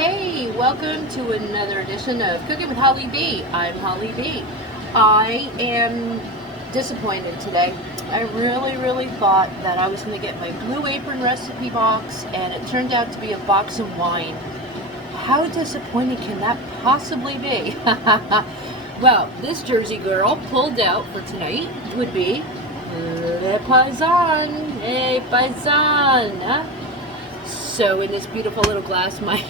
Hey, welcome to another edition of Cooking with Holly B. I'm Holly B. I am disappointed today. I really thought that I was going to get my Blue Apron recipe box, and it turned out to be a box of wine. How disappointing can that possibly be? Well, this Jersey girl pulled out for tonight would be Le Paisan. Hey, Paisan. Huh? So in this beautiful little glass, my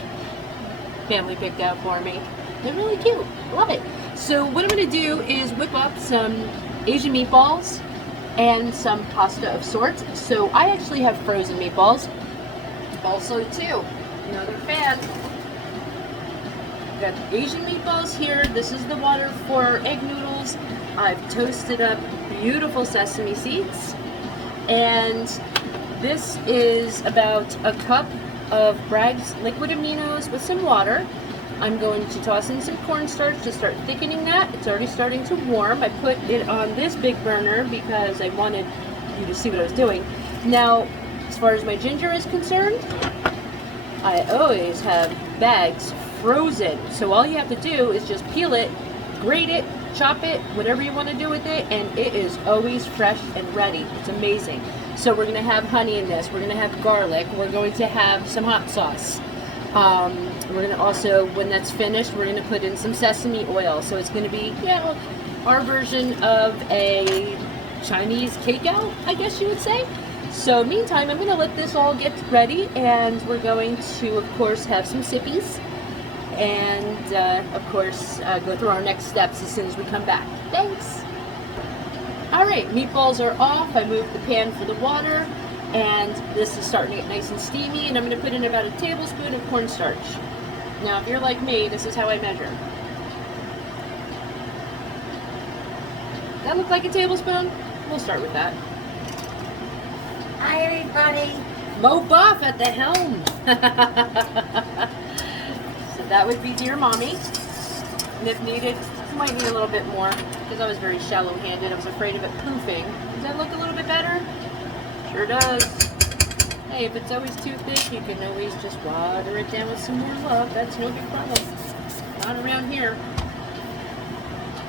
family picked out for me. They're really cute. Love it. So what I'm going to do is whip up some Asian meatballs and some pasta of sorts. So I actually have frozen meatballs. Also too, another fan. Got the Asian meatballs here. This is the water for egg noodles. I've toasted up beautiful sesame seeds. And this is about a cup of Bragg's liquid aminos with some water. I'm going to toss in some cornstarch to start thickening that. It's already starting to warm. I put it on this big burner because I wanted you to see what I was doing. Now, as far as my ginger is concerned, I always have bags frozen. So all you have to do is just peel it, grate it, chop it, whatever you want to do with it, and it is always fresh and ready. It's amazing. So we're going to have honey in this. We're going to have garlic. We're going to have some hot sauce. We're going to also, when that's finished, we're going to put in some sesame oil. So it's going to be, our version of a Chinese takeout, I guess you would say. So meantime, I'm going to let this all get ready, and we're going to, of course, have some sippies. And, of course, go through our next steps as soon as we come back. Thanks! Alright, meatballs are off. I moved the pan for the water, and this is starting to get nice and steamy, and I'm going to put in about a tablespoon of cornstarch. Now, if you're like me, this is how I measure. That look like a tablespoon? We'll start with that. Hi, everybody. Mo Buff at the helm! So that would be Dear Mommy. And if needed, you might need a little bit more, because I was very shallow-handed. I was afraid of it poofing. Does that look a little bit better? Sure does. Hey, if it's always too thick, you can always just water it down with some more love. That's no big problem. Not around here.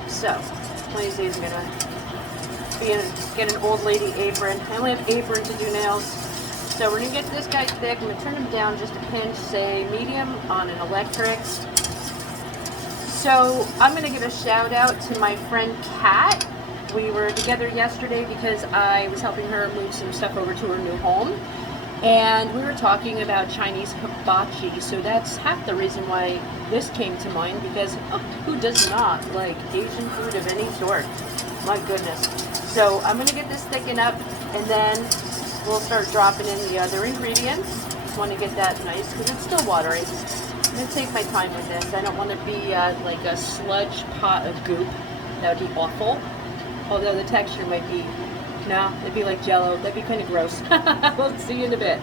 So, one of these days I'm going to get an old lady apron. I only have apron to do nails. So we're going to get this guy thick. I'm going to turn him down just a pinch, say medium on an electric. So I'm going to give a shout out to my friend Kat. We were together yesterday because I was helping her move some stuff over to her new home. And we were talking about Chinese hibachi. So that's half the reason why this came to mind, because who does not like Asian food of any sort? My goodness. So I'm going to get this thickened up, and then we'll start dropping in the other ingredients. Just want to get that nice because it's still watery. I'm going to take my time with this. I don't want to be like a sludge pot of goop. That would be awful. Although the texture might be, no, it'd be like Jell-O. That'd be kind of gross. We'll see you in a bit.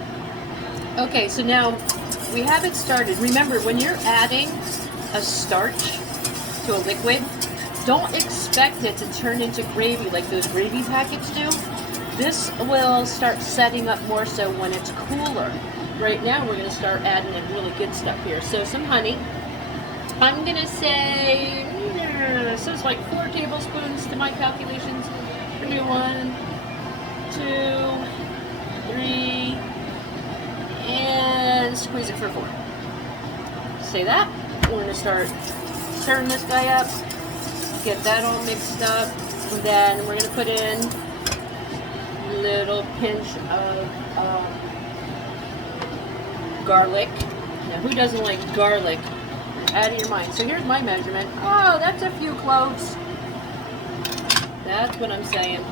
Okay, so now we have it started. Remember, when you're adding a starch to a liquid, don't expect it to turn into gravy like those gravy packets do. This will start setting up more so when it's cooler. Right now we're going to start adding in really good stuff here. So some honey. I'm going to say, so it's like 4 tablespoons to my calculations. We're going to do 1, 2, 3, and squeeze it for 4. Say that. We're going to start stirring this guy up. Get that all mixed up. And then we're going to put in a little pinch of garlic. Now, who doesn't like garlic? Out of your mind. So here's my measurement. Oh, that's a few cloves. That's what I'm saying.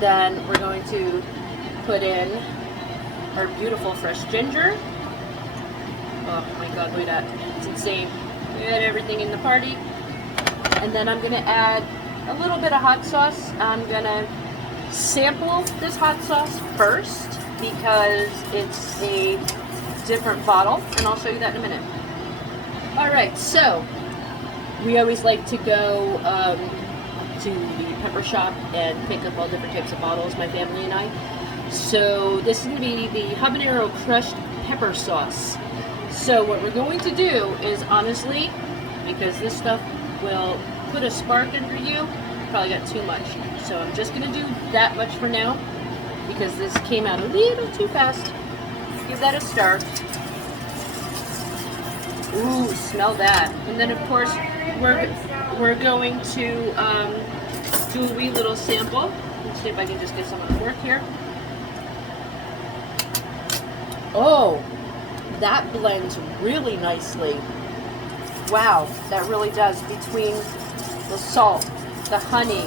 Then we're going to put in our beautiful fresh ginger. Oh my god, look at that. It's insane. We had everything in the party. And then I'm going to add a little bit of hot sauce. I'm going to sample this hot sauce first because it's a different bottle, and I'll show you that in a minute. Alright, so we always like to go to the pepper shop and pick up all different types of bottles, my family and I. So this is going to be the habanero crushed pepper sauce. So what we're going to do is, honestly, because this stuff will put a spark under you, probably got too much. So I'm just going to do that much for now, because this came out a little too fast. Give that a stir. Ooh, smell that. And then of course we're going to do a wee little sample. Let's see if I can just get some on the fork here. Oh, that blends really nicely. Wow, that really does. Between the salt, the honey,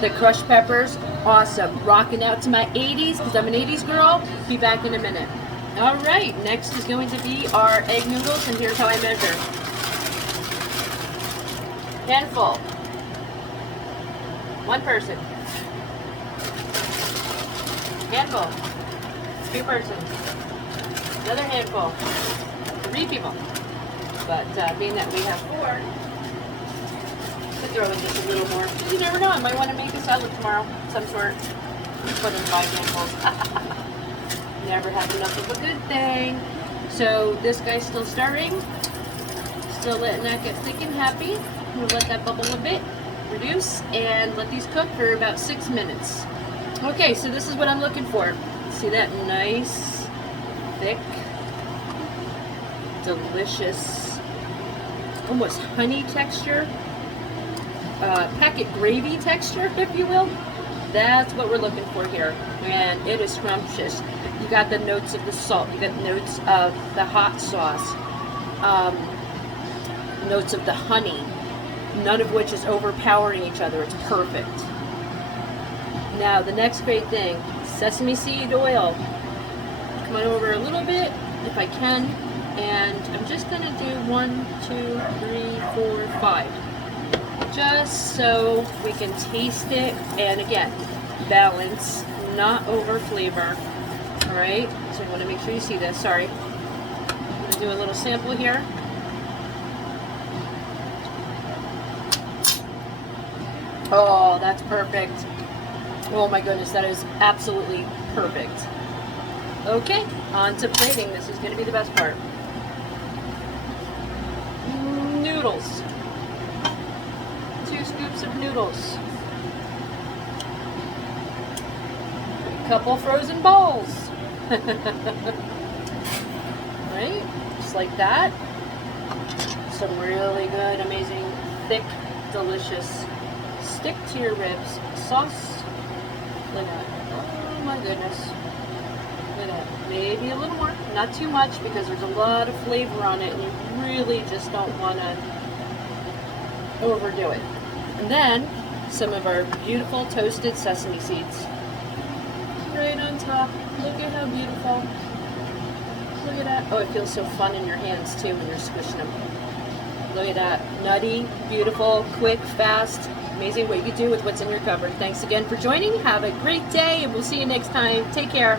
the crushed peppers, awesome. Rocking out to my 80s, because I'm an 80s girl. Be back in a minute. All right, next is going to be our egg noodles, and here's how I measure. Handful. One person. Handful. Two persons. Another handful. 3 people. But being that we have 4, could throw in just a little more. You never know, I might want to make a salad tomorrow of some sort. Put in 5 handfuls. Never have enough of a good thing. So this guy's still stirring. Still letting that get thick and happy. We'll let that bubble a bit, reduce, and let these cook for about 6 minutes. Okay, so this is what I'm looking for. See that nice, thick, delicious, almost honey texture, packet gravy texture, if you will. That's what we're looking for here, and it is scrumptious. You got the notes of the salt, you got notes of the hot sauce, notes of the honey, none of which is overpowering each other. It's perfect. Now the next great thing, sesame seed oil. Come on over a little bit if I can, and I'm just going to do 1, 2, 3, 4, 5, just so we can taste it, and again, balance, not over flavor. All right, so I want to make sure you see this. Sorry, I'm going to do a little sample here. Oh, that's perfect. Oh my goodness, that is absolutely perfect. Okay, on to plating. This is going to be the best part. Noodles. 2 scoops of noodles. A couple frozen balls. Right? Just like that. Some really good, amazing, thick, delicious, stick to your ribs sauce. Look at that. Oh my goodness. Look at that. Maybe a little more, not too much, because there's a lot of flavor on it and you really just don't want to overdo it. And then some of our beautiful toasted sesame seeds right on top. Look at how beautiful. Look at that. Oh, it feels so fun in your hands too when you're squishing them. Look at that. Nutty, beautiful, quick, fast. Amazing what you can do with what's in your cupboard. Thanks again for joining. Have a great day, and we'll see you next time. Take care.